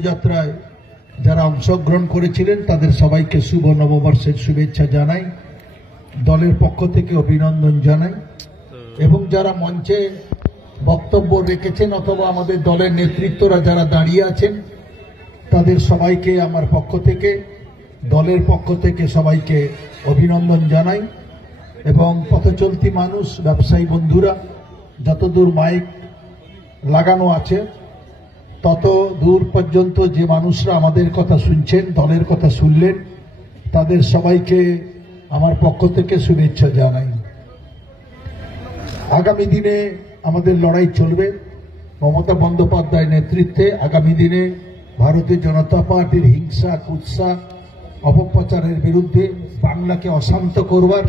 পদযাত্রায় যারা অংশগ্রহণ করেছিলেন তাদের সবাইকে শুভ নববর্ষের শুভেচ্ছা জানাই, দলের পক্ষ থেকে অভিনন্দন জানাই এবং যারা মঞ্চে বক্তব্য রেখেছেন অথবা আমাদের দলের নেতৃত্বরা যারা দাঁড়িয়ে আছেন তাদের সবাইকে আমার পক্ষ থেকে, দলের পক্ষ থেকে সবাইকে অভিনন্দন জানাই এবং পথচলতি মানুষ, ব্যবসায়ী বন্ধুরা, যতদূর মাইক লাগানো আছে তত দূর পর্যন্ত যে মানুষরা আমাদের কথা শুনছেন, দলের কথা শুনলেন, তাদের সবাইকে আমার পক্ষ থেকে শুভেচ্ছা জানাই। আগামী দিনে আমাদের লড়াই চলবে মমতা বন্দ্যোপাধ্যায়ের নেতৃত্বে। আগামী দিনে ভারতীয় জনতা পার্টির হিংসা, কুৎসা, অপপ্রচারের বিরুদ্ধে, বাংলাকে অশান্ত করবার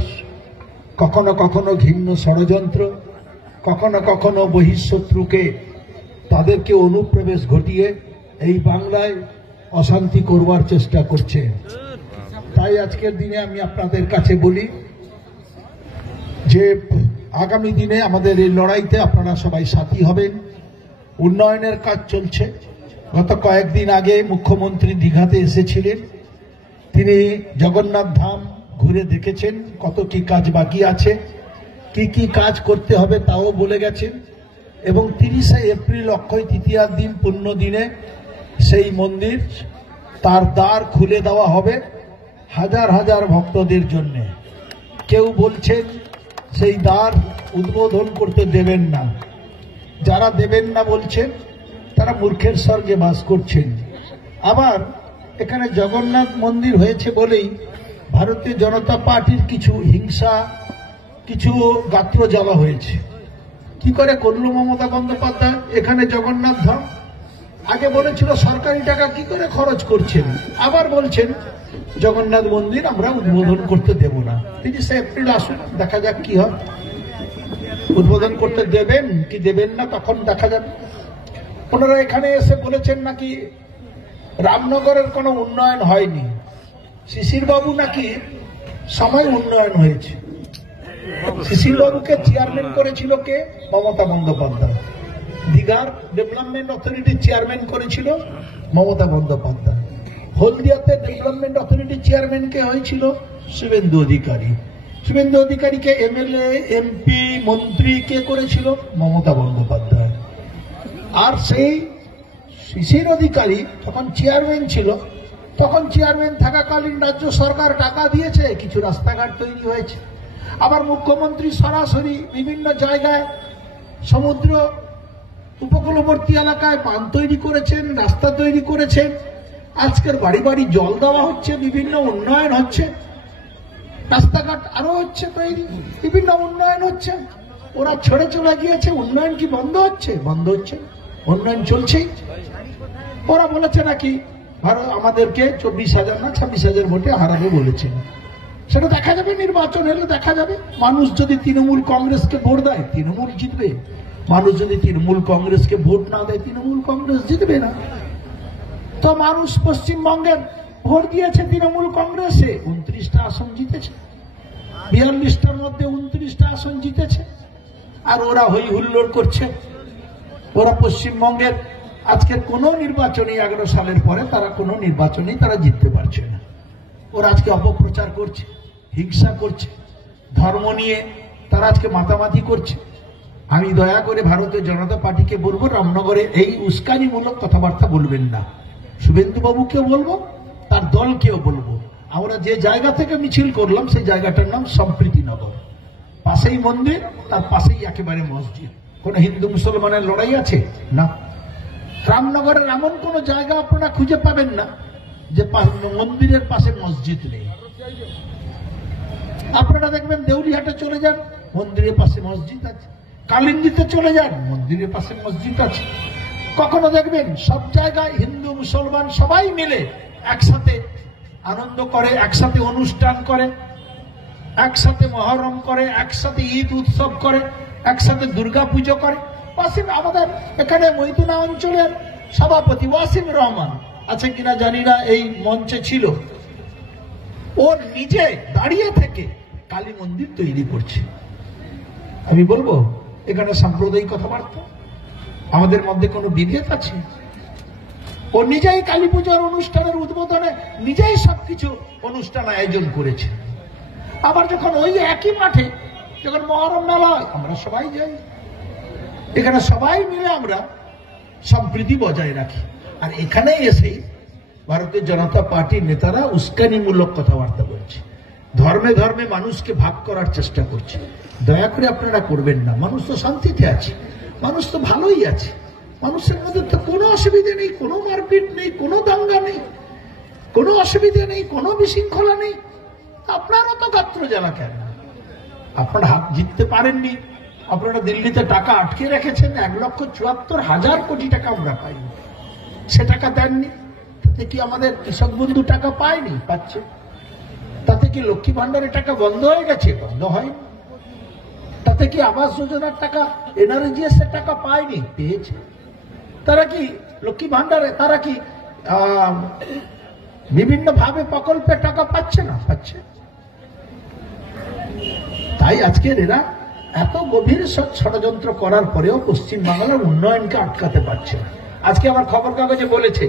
কখনো কখনো ঘৃণ্য ষড়যন্ত্র, কখনো কখনো বহিঃশত্রুকে তাদেরকে অনুপ্রবেশ ঘটিয়ে এই বাংলায় অশান্তি করবার চেষ্টা করছে। তাই আজকের দিনে আমি আপনাদের কাছে বলি যে আগামী দিনে আমাদের এই লড়াইতে আপনারা সবাই সাথী হবেন। উন্নয়নের কাজ চলছে। গত কয়েকদিন আগে মুখ্যমন্ত্রী দীঘাতে এসেছিলেন, তিনি জগন্নাথ ধাম ঘুরে দেখেছেন, কত কি কাজ বাকি আছে, কি কি কাজ করতে হবে তাও বলে গেছেন এবং 30শে এপ্রিল অক্ষয় তৃতীয়ার দিন, পুণ্য দিনে সেই মন্দির তার দ্বার খুলে দেওয়া হবে হাজার হাজার ভক্তদের জন্য। কেউ বলছেন সেই দ্বার উদ্বোধন করতে দেবেন না। যারা দেবেন না বলছেন তারা মূর্খের স্বর্গে বাস করছেন। আবার এখানে জগন্নাথ মন্দির হয়েছে বলেই ভারতীয় জনতা পার্টির কিছু হিংসা, কিছু গাত্র জ্বালা হয়েছে। কি করে করল মমতা বন্দ্যোপাধ্যায় এখানে জগন্নাথ ধাম? আগে বলেছিল সরকারি টাকা কি করে খরচ করছেন, আবার বলছেন জগন্নাথ মন্দির আমরা উদ্বোধন করতে দেব না। 30শে এপ্রিল আসুন, দেখা যাক কি হয়। উদ্বোধন করতে দেবেন কি দেবেন না তখন দেখা যাবে। ওনারা এখানে এসে বলেছেন নাকি রামনগরের কোনো উন্নয়ন হয়নি, শিশির বাবু নাকি সময় উন্নয়ন হয়েছে। শিশির বাবুকে চেয়ারম্যান করেছিল কে? মমতা বন্দ্যোপাধ্যায়। দীঘার ডেভেলপমেন্ট অথরিটির চেয়ারম্যান করেছিল মমতা বন্দ্যোপাধ্যায়। হলদিয়াতে ডেভেলপমেন্ট অথরিটির চেয়ারম্যান কে হয়েছিল? শুভেন্দু অধিকারী। শুভেন্দু অধিকারীকে এমএলএ, এমপি, মন্ত্রী কে করেছিল? মমতা বন্দ্যোপাধ্যায়। আর সেই শিশির অধিকারী যখন চেয়ারম্যান ছিল, তখন চেয়ারম্যান থাকাকালীন রাজ্য সরকার টাকা দিয়েছে, কিছু রাস্তাঘাট তৈরি হয়েছে। আবার মুখ্যমন্ত্রী সরাসরি বিভিন্ন জায়গায় সমুদ্র উপকূলবর্তী এলাকায় বাঁধ তৈরি করেছেন, রাস্তা তৈরি করেছেন। আজকের বাড়ি বাড়ি জল দেওয়া হচ্ছে, বিভিন্ন উন্নয়ন হচ্ছে, রাস্তাঘাট আরো হচ্ছে তৈরি, বিভিন্ন উন্নয়ন হচ্ছে। ওরা ছেড়ে চলে গিয়েছে, উন্নয়ন কি বন্ধ হচ্ছে? বন্ধ হচ্ছে, উন্নয়ন চলছেই। ওরা বলেছে নাকি আমাদেরকে 24,000 না 26,000 ভোটে হারাবে বলেছেন। সেটা দেখা যাবে, নির্বাচন হলে দেখা যাবে। মানুষ যদি তৃণমূল কংগ্রেসকে ভোট দেয় তৃণমূল জিতবে, মানুষ যদি তৃণমূল কংগ্রেসকে ভোট না দেয় তৃণমূল কংগ্রেস জিতবে না। তো মানুষ পশ্চিমবঙ্গের ভোট দিয়েছে তৃণমূল কংগ্রেসে, 29টা আসন জিতেছে, 42টার মধ্যে 29টা আসন জিতেছে। আর ওরা হই হুল্লোড় করছে। ওরা পশ্চিমবঙ্গের আজকের কোন নির্বাচনী 11 সালের পরে তারা কোনো নির্বাচনী তারা জিততে পারছে না। ওরা আজকে অপপ্রচার করছে, হিংসা করছে, ধর্ম নিয়ে তারা আজকে মাতামাতি করছে। আমি দয়া করে ভারতীয় জনতা পার্টিকে বলবো, রামনগরে এই উস্কানিমূলক কথাবার্তা বলবেন না। শুভেন্দু বাবুকে বলবো, তার দলকেও বলবো, আমরা যে জায়গা থেকে মিছিল করলাম সেই জায়গাটার নাম সম্প্রীতিনগর। পাশেই মন্দির, তার পাশেই একেবারে মসজিদ। কোন হিন্দু মুসলমানের লড়াই আছে? না। রামনগরের এমন কোন জায়গা আপনারা খুঁজে পাবেন না যে মন্দিরের পাশে মসজিদ নেই। আপনারা দেখবেন দেউলিহাটে চলে যান, মন্দিরের পাশে মসজিদ আছে। কালিন্দিতে চলে যান, মন্দিরের পাশে মসজিদ আছে। কখনো দেখবেন সব জায়গায় হিন্দু মুসলমান সবাই মিলে একসাথে আনন্দ করে, একসাথে অনুষ্ঠান করে, একসাথে মহরম করে, একসাথে ঈদ উৎসব করে, একসাথে দুর্গা পুজো করে। আমাদের এখানে মৈতুনা অঞ্চলের সভাপতি ওয়াসিম রহমান আছে কিনা জানি না, এই মঞ্চে ছিল। ও নিজে দাঁড়িয়ে থেকে কালী মন্দির তৈরি করছে। আমি বলবো এখানে সাম্প্রদায়িক কথাবার্তা, আমাদের মধ্যে কোনো বিভেদ আছে? ও নিজেই কালী পুজোর অনুষ্ঠানের উদ্বোধনে নিজেই সবকিছু অনুষ্ঠান আয়োজন করেছে। আবার যখন ওই একই মাঠে যখন মহরম মেলা হয় আমরা সবাই যাই, এখানে সবাই মিলে আমরা সম্প্রীতি বজায় রাখি। আর এখানে এসেই ভারতীয় জনতা পার্টির নেতারা উস্কানিমূলক কথাবার্তা বলছে, ধর্মে ধর্মে মানুষকে ভাগ করার চেষ্টা করছে। দয়া করে আপনারা করবেন না। মানুষ তো শান্তিতে আছে, মানুষ তো ভালোই আছে, মানুষের মধ্যে তো কোনো অসুবিধা নেই, কোনো মারপিট নেই, কোনো দাঙ্গা নেই, কোনো অসুবিধা নেই, কোনো বিশৃঙ্খলা নেই। আপনারা তো গাত্র জ্বালা কেন? আপনারা হাত জিততে পারেননি, আপনারা দিল্লিতে টাকা আটকে রেখেছেন, 1,74,000 কোটি টাকা আমরা পাইনি, সে টাকা দেননি। তাতে কি আমাদের কৃষক বন্ধু টাকা পায়নি? পাচ্ছে। তাতে কি লক্ষ্মী ভান্ডারের টাকা বন্ধ হয়ে গেছে? বন্ধ হয়নি। তাতে কি আবাস যোজনার টাকা, এনআরজিএস এর টাকা পায়নি? পেয়েছে। তারা কি লক্ষ্মী ভান্ডারে, তারা কি বিভিন্ন ভাবে প্রকল্পের টাকা পাচ্ছে না? পাচ্ছে। তাই আজকের এরা এত গভীর ষড়যন্ত্র করার পরেও পশ্চিমবাংলার উন্নয়নকে আটকাতে পারছে না। আজকে আমার খবর কাগজে বলেছে,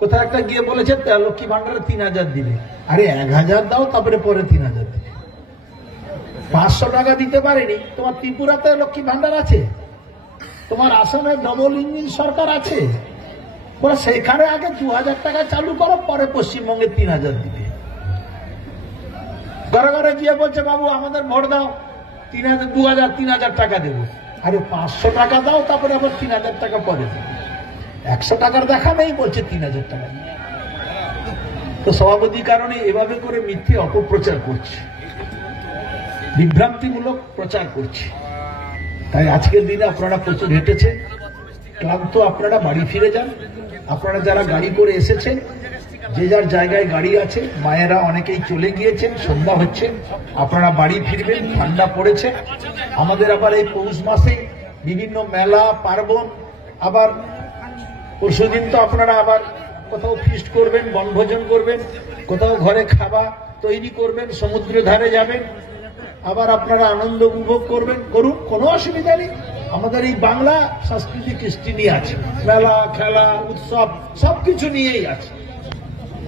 কোথাও একটা গিয়ে বলেছে লক্ষ্মী ভান্ডারে 3,000 দিবে। আরে 1,000 দাও, তারপরে পরে 3,000 দিবে। 500 টাকা দিতে পারেনি। তোমার ত্রিপুরাতে লক্ষ্মী ভান্ডার আছে, তোমার আসামে ডবল ইঞ্জিন সরকার আছে, ওরা সেখানে আগে 2,000 টাকা চালু করো, পরে পশ্চিমবঙ্গে 3,000 দিবে। ঘরে ঘরে গিয়ে বলছে বাবু আমাদের ভোট দাও, 2,000-3,000 টাকা দেবো। আরে 500 টাকা দাও, তারপরে আবার 3,000 টাকা পরে দেবো। 100 টাকার দেখা নেই, বলছে 3,000 টাকা। তো সভাপতির কারণে এভাবে করে মিথ্যে অপপ্রচার করছে, বিভ্রান্তিমূলক প্রচার করছে। তাই আজকের দিনে আপনারা প্রচুর হেঁটেছেন, ক্লান্ত আপনারা বাড়ি ফিরে যান। আপনারা যারা গাড়ি করে এসেছেন, যে যার জায়গায় গাড়ি আছে, মায়েরা অনেকেই চলে গিয়েছেন, সন্ধ্যা হচ্ছে, আপনারা বাড়ি ফিরবেন। ঠান্ডা পড়েছে। আমাদের আবার এই পৌষ মাসে বিভিন্ন মেলা পার্বণ, আবার পরশুদিন তো আপনারা আবার কোথাও ফিস্ট করবেন, বনভোজন করবেন, কোথাও ঘরে খাবার তৈরি করবেন, সমুদ্রের ধারে যাবেন, আবার আপনারা আনন্দ উপভোগ করবেন। করুন, কোনো অসুবিধা নেই। আমাদের এই বাংলা সংস্কৃতি কৃষ্টি নিয়ে আছে, মেলা খেলা উৎসব সবকিছু নিয়েই আছে,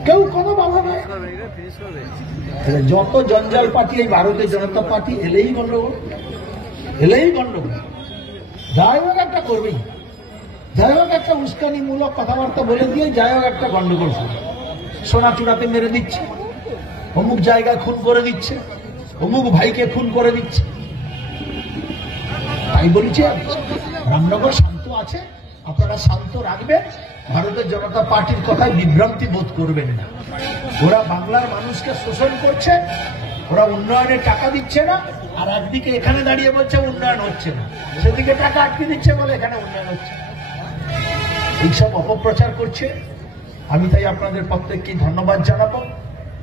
কেউ কোনো বাধা নেই। যত জঞ্জাল পার্টি এই ভারতীয় জনতা পার্টি এলেই গন্ডগোল, এলেই গন্ডগোল। যাই হোক একটা করবেই, যাই হোক একটা উস্কানিমূলক কথাবার্তা বলে দিয়ে যাই হোক একটা গন্ডগোল শুরু। সোনা চূড়াতে মেরে দিচ্ছে, অমুক জায়গায় খুন করে দিচ্ছে, অমুক ভাইকে খুন করে দিচ্ছে। তাই বলছি রামনগর শান্ত আছে, আপনারা শান্ত রাখবেন। ভারতের জনতা পার্টির কথায় বিভ্রান্তি বোধ করবেন না। ওরা বাংলার মানুষকে শোষণ করছে, ওরা উন্নয়নের টাকা দিচ্ছে না, আর একদিকে এখানে দাঁড়িয়ে বলছে উন্নয়ন হচ্ছে না, সেদিকে টাকা আটকে দিচ্ছে বলে এখানে উন্নয়ন হচ্ছে। এইসব অপপ্রচার করছে। আমি তাই আপনাদের প্রত্যেককে ধন্যবাদ জানাবো।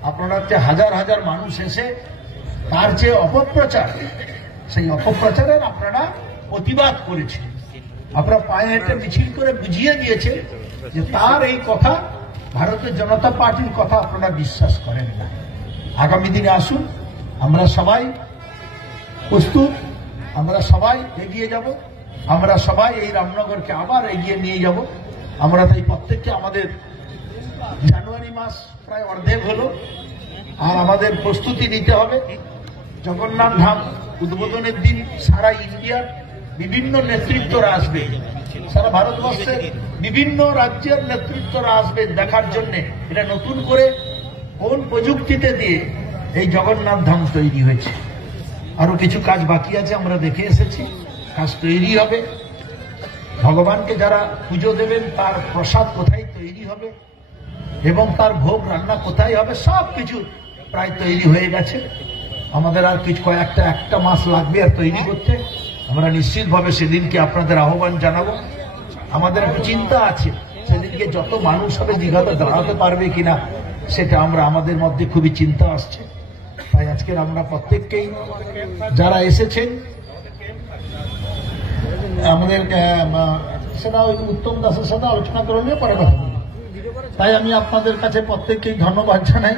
আপনারা যে হাজার হাজার মানুষ এসে তার যে অপপ্রচার, সেই অপপ্রচারের আপনারা প্রতিবাদ করেছেন। আপনারা পায়ে হেঁটে মিছিল করে বুঝিয়ে দিয়েছে যে তার এই কথা, ভারতীয় জনতা পার্টির কথা আপনারা বিশ্বাস করেন না। আগামী দিনে আসুন, আমরা সবাই প্রস্তুত, আমরা সবাই এগিয়ে যাব, আমরা সবাই এই রামনগরকে আবার এগিয়ে নিয়ে যাব। আমরা তাই প্রত্যেককে, আমাদের জানুয়ারি মাস প্রায় অর্ধেক হলো, আর আমাদের প্রস্তুতি নিতে হবে। জগন্নাথ ধাম উদ্বোধনের দিন সারা ইন্ডিয়ার বিভিন্ন নেতৃত্বরা আসবে, সারা ভারতবর্ষের বিভিন্ন রাজ্যের নেতৃত্বরা আসবে দেখার জন্য এটা নতুন করে কোন প্রযুক্তিতে দিয়ে এই জগন্নাথ ধাম তৈরি হয়েছে। আরো কিছু কাজ বাকি আছে, আমরা দেখে এসেছি, কাজ তৈরি হবে। ভগবানকে যারা পুজো দেবেন তার প্রসাদ কোথায় তৈরি হবে এবং তার ভোগ রান্না কোথায় হবে, সব কিছু প্রায় তৈরি হয়ে গেছে। আমাদের আর কিছু একটা মাস লাগবে আর তৈরি করতে। আমরা নিশ্চিতভাবে সেদিনকে আপনাদের আহ্বান জানাবো। আমাদের চিন্তা আছে সেদিনকে যত মানুষ হবে দীঘাতে দাঁড়াতে পারবে কিনা, সেটা আমাদের মধ্যে খুবই চিন্তা আসছে। তাই আজকের আমরা প্রত্যেককেই যারা এসেছেন, আমাদের সেটা ওই উত্তম দাসের সাথে আলোচনা করলে পরে কথা বলবো। তাই আমি আপনাদের কাছে প্রত্যেককেই ধন্যবাদ জানাই।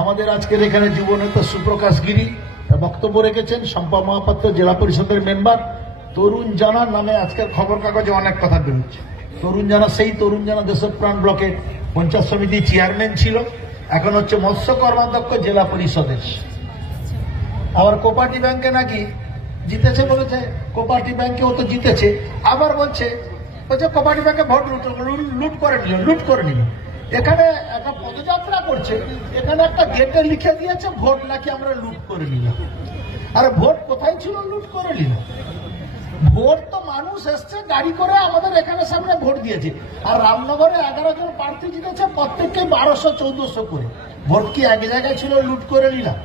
আমাদের আজকের এখানে যুবনেতা সুপ্রকাশ গিরি বক্তব্য রেখেছেন, শম্পা মহাপাত্র জেলা পরিষদের মেম্বার, তরুণ জানার নামে আজকের খবর কাগজে অনেক কথা বেরোচ্ছে। তরুণ জানা দেশপ্রাণ ব্লকের পঞ্চায়েত সমিতির চেয়ারম্যান ছিল, এখন হচ্ছে মৎস্য কর্মাধ্যক্ষ জেলা পরিষদের। আবার কোপারেটিভ ব্যাংকে নাকি জিতেছে বলেছে, কোপারেটিভ ব্যাংকে ও তো জিতেছে, আবার বলছে কোপারেটিভ ব্যাংকে ভোট লুট করে নিল। এখানে একটা পদযাত্রা করছে, এখানে একটা গেটে লিখে দিয়েছে ভোট নাকি আমরা লুট করে নিলাম। আর ভোট কোথায় ছিল লুট করে নিল? ভোট তো মানুষ এসছে গাড়ি করে আমাদের এখানে সামনে ভোট দিয়েছে। আর রামনগরে 11 জন প্রার্থী জিতেছে, প্রত্যেককে 1200-1400 করে। ভোট কি এক জায়গায় ছিল লুট করে নিলাম?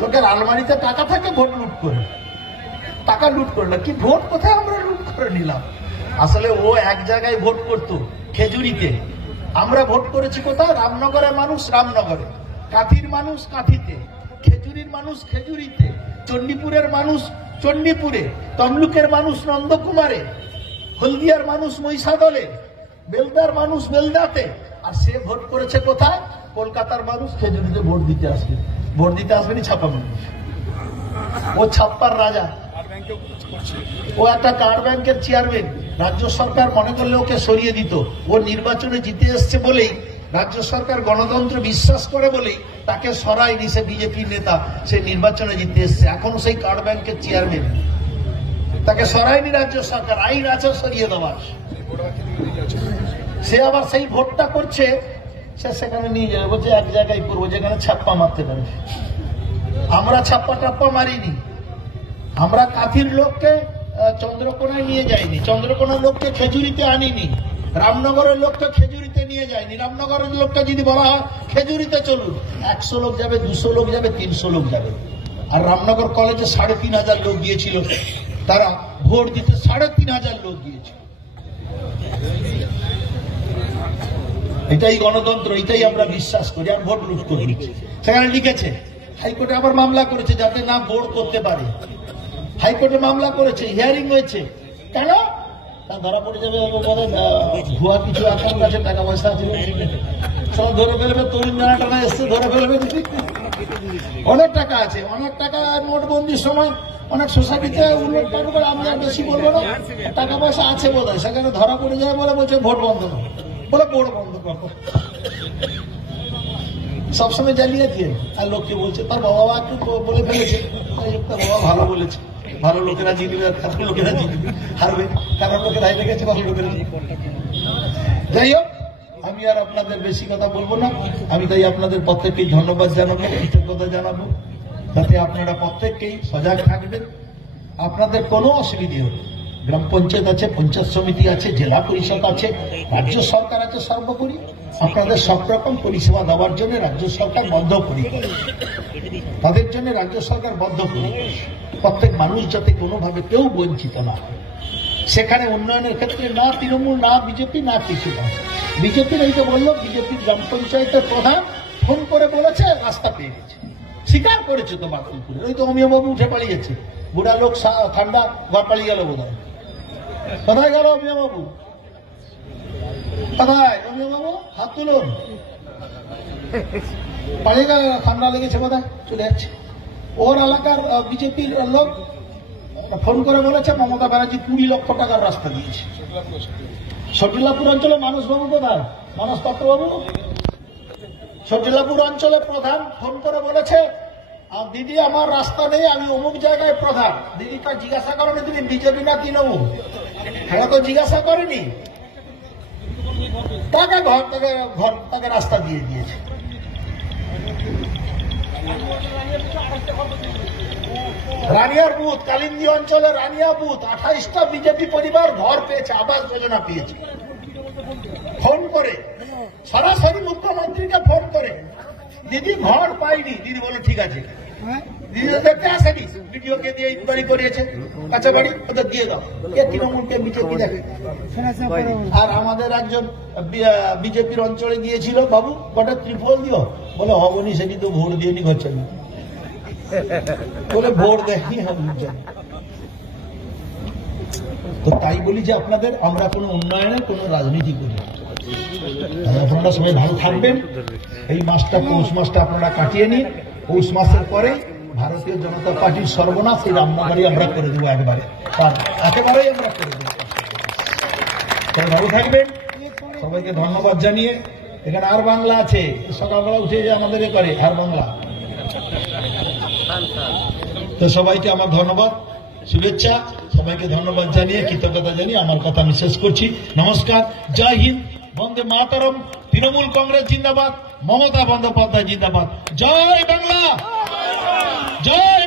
লোকের আলমারিতে টাকা থাকে, ভোট লুট করে, টাকা লুট করলো কি? ভোট কোথায় আমরা লুট করে নিলাম? আসলে ও এক জায়গায় ভোট করতো, খেজুরিতে। আমরা ভোট করেছি কোথায়? রামনগরের মানুষ রামনগরে, কাঁথির মানুষ কাঁথিতে, খেজুরির মানুষ খেজুরিতে, চণ্ডীপুরের মানুষ চণ্ডীপুরে, তমলুকের মানুষ নন্দকুমারে, হলদিয়ার মানুষ মহিষাদলে, বেলদার মানুষ বেলদাতে। আর সে ভোট করেছে কোথায়? কলকাতার মানুষ খেজুরিতে ভোট দিতে আসবে। ভোট দিতে আসবেনি ছাপ্পা মানুষ। ও ছাপ্পার রাজা, ও একটা কার্ড ব্যাংকের চেয়ারম্যান। রাজ্য সরকার মনে করলে ওকে সরিয়ে দিত। ও নির্বাচনে জিতে এসছে বলেই, রাজ্য সরকার গণতন্ত্র বিশ্বাস করে বলেই তাকে সরায়নি। সে বিজেপির নেতা, সে নির্বাচনে জিতে এসছে, এখনো সেই কার্ড ব্যাংকের চেয়ারম্যান। তাকে সরায়নি রাজ্য সরকার, আইন আছে সরিয়ে দেওয়ার। সে আবার সেই ভোটটা করছে, সে সেখানে নিয়ে যাবে, বলছে এক জায়গায় করবো যেখানে ছাপ্পা মারতে পারে। আমরা ছাপ্পা টাপ্পা মারিনি। আমরা কাঁথির লোককে চন্দ্রকোনায় নিয়ে যাইনি, চন্দ্রকোনার লোককে খেজুরিতে আনিনি, রামনগরের লোককে খেজুরিতে নিয়ে যায়নি। রামনগরের লোকটা যদি বলা হয় খেজুরিতে চলুন, 100 লোক যাবে, 200 লোক যাবে, 300 লোক যাবে। আর রামনগর কলেজে 3500 লোক গিয়েছিল, তারা ভোট দিতে 3500 লোক গিয়েছিল। এটাই গণতন্ত্র, এটাই আমরা বিশ্বাস করি। আর ভোট লুট করে দিচ্ছি। সেখানে লিখেছে, হাইকোর্টে আবার মামলা করেছে যাতে না ভোট করতে পারে। হাইকোর্টে মামলা করেছে, হিয়ারিং হয়েছে। কেন? তা ধরা পড়ে যাবে, ভুয়া কিছু অ্যাকাউন্ট আছে, টাকা পয়সা আছে, সব ধরে ফেলবে। তরুণ জানাটা এসছে, ধরে ফেলবে। অনেক টাকা আছে, অনেক টাকা। নোটবন্দির সময় অনেক সোসাইটিতে উন্নত পাঠ করে, আমি আর বেশি বলবো না, টাকা পয়সা আছে বোধ হয়। সেখানে ধরা পড়ে যায় বলে বলছে ভোট বন্ধ করো, বলে ভোট বন্ধ করো। সবসময় জ্বালিয়ে দিয়ে আর লোককে বলছে, তার বাবা একটু বলে ফেলেছে, তার বাবা ভালো বলেছে, ভালো লোকেরা জিতবে আর খারাপ লোকেরা জিতবে, হারবে। খারাপ লোকেরা হাইতে গেছে, ভালো লোকেরা। যাই হোক, আমি আর আপনাদের বেশি কথা বলবো না। আমি তাই আপনাদের প্রত্যেককেই ধন্যবাদ জানাবো, কৃতজ্ঞতা জানাবো, যাতে আপনারা প্রত্যেককেই সজাগ থাকবেন। আপনাদের কোনো অসুবিধে হবে, গ্রাম পঞ্চায়েত আছে, পঞ্চায়েত সমিতি আছে, জেলা পরিষদ আছে, রাজ্য সরকার আছে, সর্বোপরি আপনাদের সব রকম পরিষেবা দেওয়ার জন্য রাজ্য সরকার বদ্ধপরিকর। তাদের জন্য রাজ্য সরকার বদ্ধপরিকর। প্রত্যেক মানুষ যাতে কোনোভাবে কেউ বঞ্চিত না হয়। সেখানে উন্নয়নের ক্ষেত্রে না তৃণমূল, না বিজেপি, না কিছু না। বিজেপির এই তো বললো, বিজেপির গ্রাম পঞ্চায়েতের প্রধান ফোন করে বলেছে রাস্তা পেয়ে গেছে, স্বীকার করেছে তো বাতুলপুরে। ওই তো অমিয়বাবু উঠে পালিয়েছে, বুড়া লোক, ঠান্ডা, ঘর পালিয়ে গেল বোধ হয়। কোথায় গেল অমিয়বাবু? কোথায় অমিয়বাবু? হাত তুলুন। পালিয়ে গেল, ঠান্ডা লেগেছে বোধহয়, চলে যাচ্ছে। ওর এলাকার বিজেপির লোক ফোন করে বলেছে মমতা ব্যানার্জি 20 লক্ষ টাকার রাস্তা দিয়েছে। সটিলাপুর অঞ্চলে মানসবাবু কোথায়? মানস পাত্রবাবু। সটিলাপুর অঞ্চলের প্রধান ফোন করে বলেছে, দিদি আমার রাস্তা নেই, আমি অমুক জায়গায় প্রধান। দিদিকে জিজ্ঞাসা করেনি তুমি বিজেপি না তৃণমূল? হ্যাঁ, তো জিজ্ঞাসা করেনি। তাকে রাস্তা দিয়ে দিয়েছে। রানিয়ার বুথ, কালিন্দী অঞ্চলে রানিয়া বুথ, 28টা বিজেপি পরিবার ঘর পেয়েছে, আবাস যোজনা পেয়েছে। ফোন করে সরাসরি মুখ্যমন্ত্রীকে ফোন করে, দিদি ঘর পাইনি। দিদি বলে ঠিক আছে। দিদি দেখতে আসেনি, ভিডিওকে দিয়ে ইনকোয়ারি করিয়েছে, কাছে বাড়ি ওদের দিয়ে দাও। এ তৃণমূলকে বিজেপি দেখে। আর আমাদের একজন বিজেপির অঞ্চলে গিয়েছিল, বাবু কটা ত্রিপল দিও, বলে হবনি, সেটি তো ভোট দিয়ে নি ঘর না, বলে ভোট দেয়নি। তো তাই বলি যে আপনাদের, আমরা কোনো উন্নয়নে কোনো রাজনীতি করি। আপনারা সবাই ভালো থাকবেন। এই মাসটা, পৌষ মাসটা আপনারা কাটিয়ে নিন। পৌষ মাসের পরে ভারতীয় জনতা পার্টির সর্বনাশ এই রামনগরে আমরা করে দেবো, একেবারেই আমরা করে দেবো। সবাই ভালো থাকবেন। সবাইকে ধন্যবাদ জানিয়ে এখানে আর বাংলা আছে, সকালবেলা উঠে যে আমাদের এ করে আর বাংলা, তো সবাইকে আমার ধন্যবাদ, শুভেচ্ছা, সবাইকে ধন্যবাদ জানিয়ে কৃতজ্ঞতা জানিয়ে আমার কথা আমি শেষ করছি। নমস্কার, জয় হিন্দ, বন্দে মাতরম, তৃণমূল কংগ্রেস জিন্দাবাদ, মমতা বন্দ্যোপাধ্যায় জিন্দাবাদ, জয় বাংলা, জয়